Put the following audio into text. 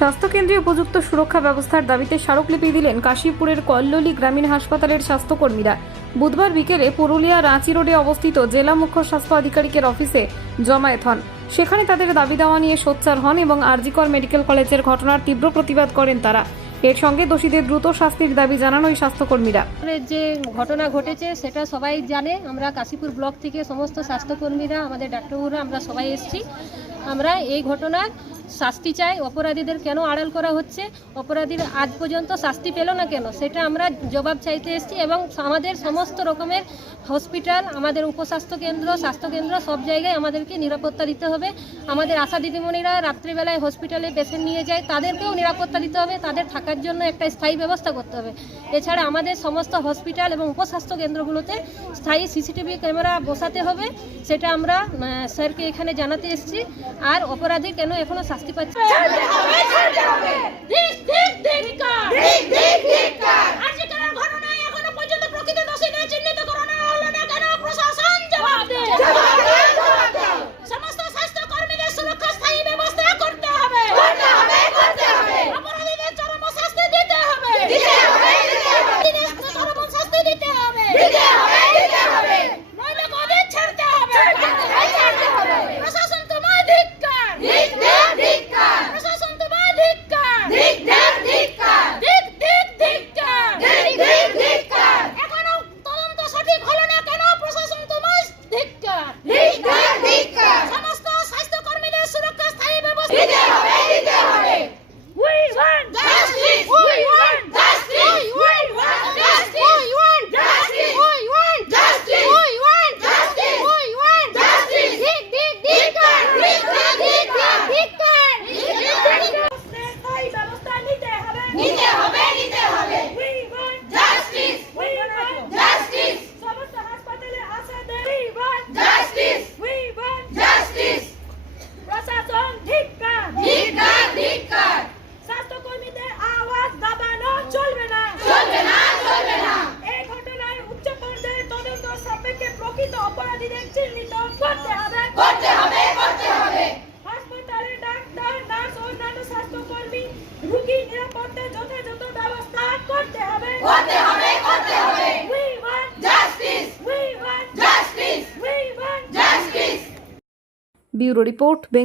স্বাস্থ্যকেন্দ্রে উপযুক্ত সুরক্ষা ব্যবস্থার দাবিতে স্মারকলিপি দিলেন কাশীপুরের কল্লোলি গ্রামীণ হাসপাতালের স্বাস্থ্যকর্মীরা। বুধবার বিকেলে পুরুলিয়া রাঁচি রোডে অবস্থিত জেলা মুখ্য স্বাস্থ্য আধিকারিকের অফিসে জমায়েত হন। সেখানে তাদের দাবি দেওয়া নিয়ে সোচ্চার হন এবং আরজিকর মেডিকেল কলেজের ঘটনার তীব্র প্রতিবাদ করেন তারা। এর সঙ্গে দোষীদের দ্রুত শাস্তির দাবি জানান ওই স্বাস্থ্যকর্মীরা। যে ঘটনা ঘটেছে সেটা সবাই জানে। আমরা কাশীপুর ব্লক থেকে সমস্ত স্বাস্থ্যকর্মীরা, আমাদের ডাক্তারবাবুরা, আমরা সবাই এসেছি। আমরা এই ঘটনার শাস্তি চাই, অপরাধীদের কেন আড়াল করা হচ্ছে, অপরাধীর আজ পর্যন্ত শাস্তি পেল না কেন, সেটা আমরা জবাব চাইতে এসেছি এবং আমাদের সমস্ত রকমের হসপিটাল, আমাদের উপস্বাস্থ্য কেন্দ্র স্বাস্থ্যকেন্দ্র সব জায়গায় আমাদেরকে নিরাপত্তা দিতে হবে। আমাদের আশা দিদিমণিরা রাত্রিবেলায় হসপিটালে পেশেন্ট নিয়ে যায়, তাদেরকেও নিরাপত্তা দিতে হবে, তাদের থাকার জন্য একটা স্থায়ী ব্যবস্থা করতে হবে। এছাড়া আমাদের সমস্ত হসপিটাল এবং উপস্বাস্থ্য কেন্দ্রগুলোতে স্থায়ী সিসিটিভি ক্যামেরা বসাতে হবে, সেটা আমরা স্যারকে এখানে জানাতে এসেছি। আর অপরাধী কেন এখনও लास्ट की पच्चीस করতে হবে করতে হবে করতে হবে হাসপাতালে ডাক্তার নার্স ও অন্যান্য স্বাস্থ্যকর্মী রোগী নিরাপত্তার যথাযথ ব্যবস্থা করতে হবে করতে হবে করতে হবে we want justice we want justice we want justice bureau report Bengal